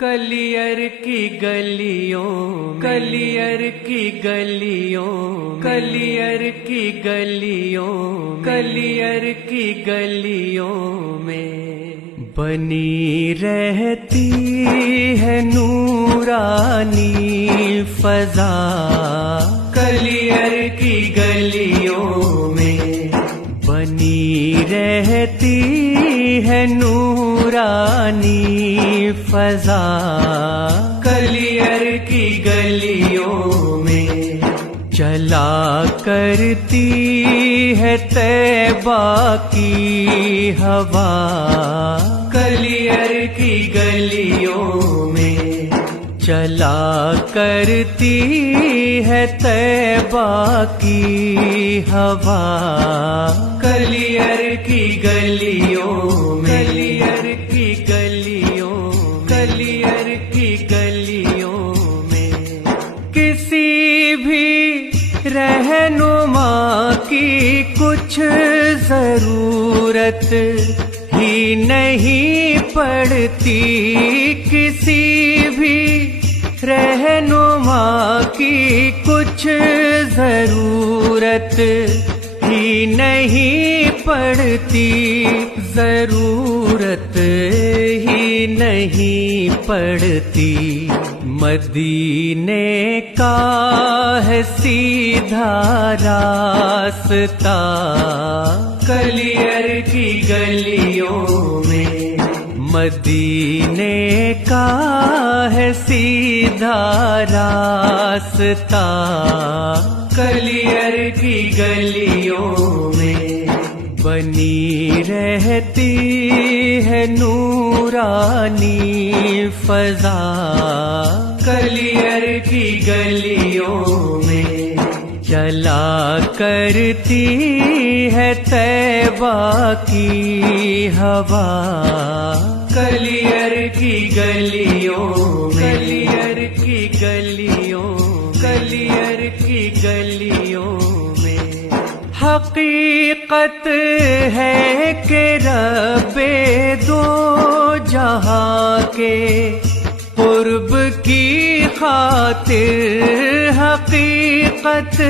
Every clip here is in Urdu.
کلیئر کی گلیوں کلیئر کی گلیوں کلیئر کی گلیوں کلیئر کی گلیوں میں بنی رہتی ہے نورانی فضا کلیئر کی گلیوں میں بنی رہتی ہے نورانی فضا کلیئر کی گلیوں میں چلا کرتی ہے طیبہ کی ہوا کلیئر کی گلیوں میں چلا کرتی ہے طیبہ کی ہوا کلیئر کی گلیوں میں کلیئر کی گلیوں کلیئر کی گلیوں میں کسی بھی رہنما کی کچھ ضرورت ہی نہیں پڑتی کسی بھی رہنما کی کچھ ضرورت ہی نہیں پڑتی ضرورت ہی نہیں پڑتی مدینے کا ہے سیدھا راستہ کلیئر کی گلیوں میں مدینے کا ہے سیدھا راستہ کلیئر کی گلیوں میں بنی رہتی ہے نورانی فضا کلیئر کی گلیوں میں چلا کرتی ہے طیبہ کی ہوا کلیئر کی گلیوں میں کلیئر کی گلیوں کلیئر کی گلیوں میں حقیقت ہے کہ رب دو جہاں کے قرب کی خاطر حقیقت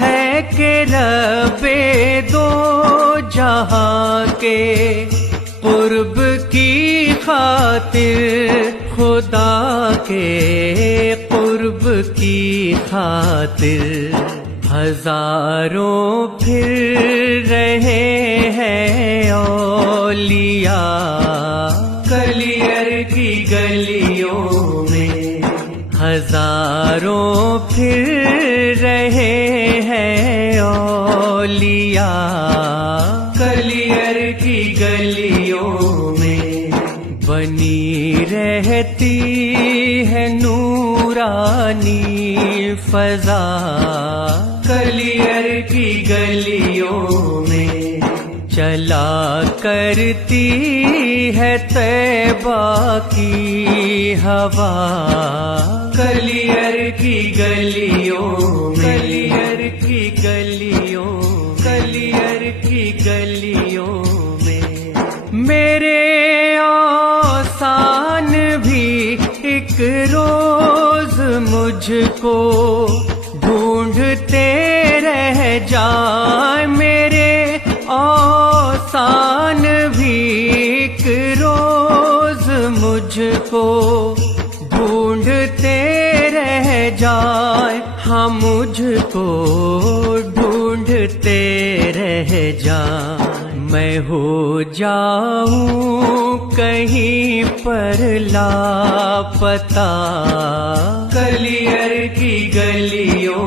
ہے کہ رب دو جہاں کے قرب کی خاطر خدا کے قرب کی خاطر ہزاروں پھر رہے ہیں اولیاء کلیئر کی گلیوں میں ہزاروں پھر رہے ہیں اولیاء کلیئر کی گلیوں میں بنی رہتی ہے نورانی فضا کلیئر کی گلیوں میں چلا کرتی ہے طیبہ کی ہوا کلیئر کی گلیوں میں کلیئر کی گلیوں کلیئر کی گلیوں میں میرے آسان بھی ایک روز مجھ کو ڈھونڈتے رہ جائیں میرے آسان بھی ایک روز مجھ کو ڈھونڈتے رہ جائیں ہاں مجھ کو ڈھونڈتے رہ جائیں میں ہو جاؤں کہیں پر لاپتہ کلیئر کی گلیوں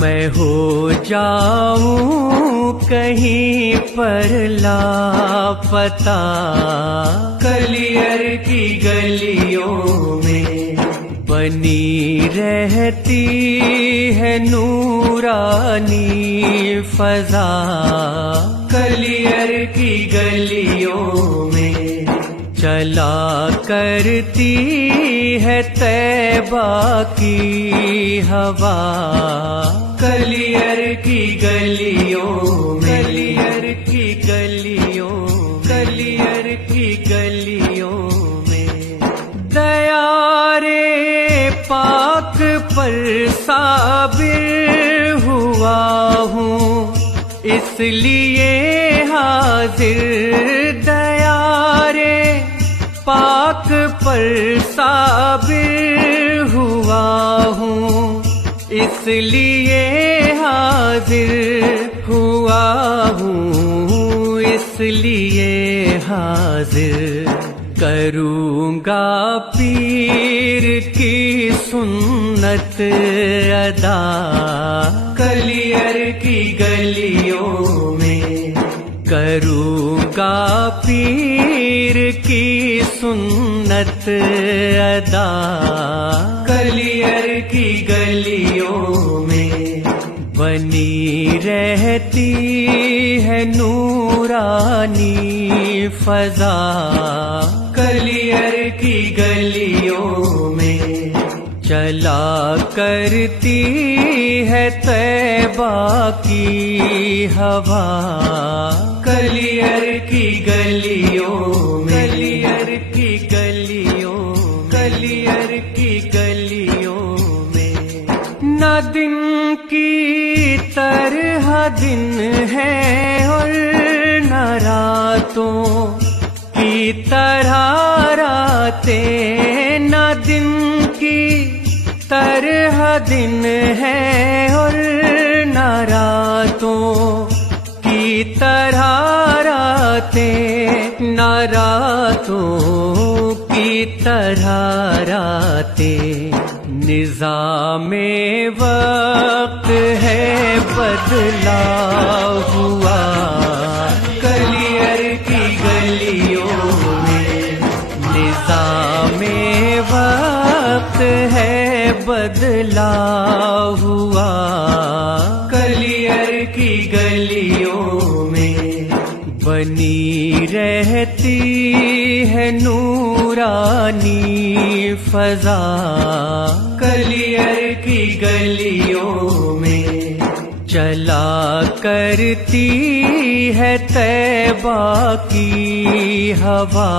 میں ہو جاؤں کہیں پر لاپتہ کلیئر کی گلیوں میں بنی رہتی ہے نورانی فضا کلیئر کی گلیوں میں چلا کرتی ہے طیبہ کی ہوا کلیئر کی گلیوں میں کلیئر کی گلیوں کلیئر کی گلیوں میں پاک پر صابر ہوا ہوں، اس لیے حاضر دیارے پاک پر صابر ہوا ہوں، اس لیے حاضر ہوا ہوں، اس لیے حاضر کروں گا پیر کی سنت ادا، کلیئر کی گلیوں میں کروں گا پیر کی سنت ادا، کلیئر کی گلیوں میں بنی رہتی ہے نورانی فضا، کلیئر کی گلیوں میں چلا کرتی ہے طیبہ کی ہوا، کلیئر کی گلیوں میں، کلیئر کی گلیوں، کلیئر کی گلیوں میں نہ دن کی طرح دن ہے اور نہ راتوں کی طرح راتیں، نہ دن کی طرح دن ہے اور نہ راتوں کی طرح راتیں، نہ راتوں کی طرح راتیں، نظام وقت ہے بدلا ہوا، کلیئر کی گلیوں میں نظام وقت ہے بدلا ہوا، کلیئر کی گلیوں میں بنی رہتی ہے نورانی فضا، کلیئر کی گلیوں میں چلا کرتی ہے طیبہ کی ہوا،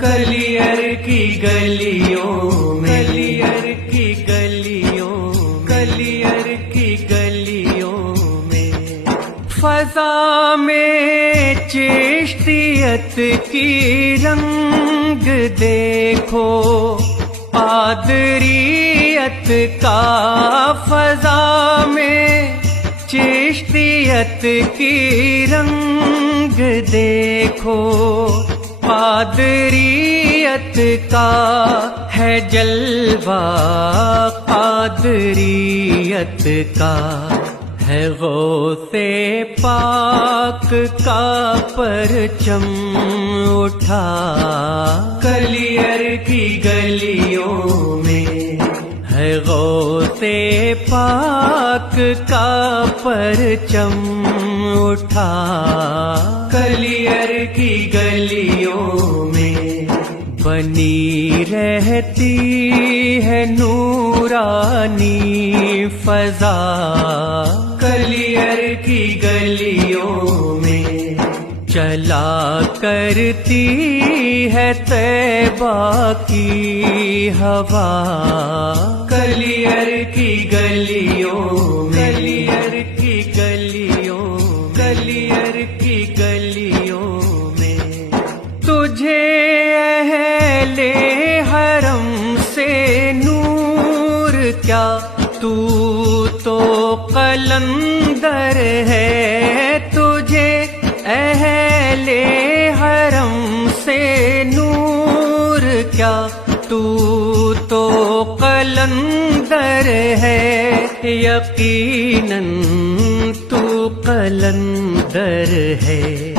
کلیئر کی گلیوں میں، کلیئر کی گلیوں، کلیئر کی گلیوں میں فضا میں چشتیت کی رنگ دیکھو، قادریت کا فضا میں چشتیت کی رنگ دیکھو، قادریت کا ہے جلوہ، قادریت کا ہے غوث پاک کا پرچم اٹھا، کلیئر کی گلیوں میں ہے غوث پاک کا پرچم اٹھا، کلیئر کی گلیوں میں بنی رہتی ہے نورانی فضا، کلیئر کی گلیوں میں چلا کرتی ہے طیبہ کی ہوا، کلیئر کی گلیوں میں، کلیئر کی گلیوں، کلیئر کی گلیوں میں تجھے اہل حرم سے نور کیا، تو قلندر ہے، تجھے اہل حرم سے نور کیا، تو قلندر ہے، یقیناً تو قلندر ہے،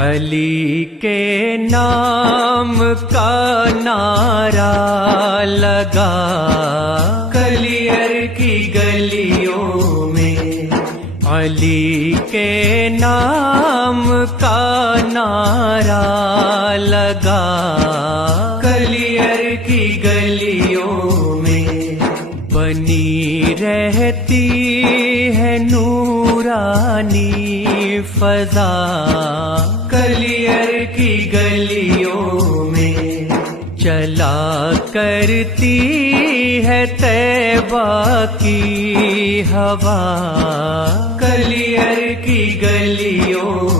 علی کے نام کا نعرہ لگا، کلیئر کی گلیوں میں علی کے نام کا نعرہ لگا، کلیئر کی گلیوں میں بنی رہتی ہے نورانی فضا، کلیئر کی گلیوں میں چلا کرتی ہے طیبہ کی ہوا، کلیئر کی گلیوں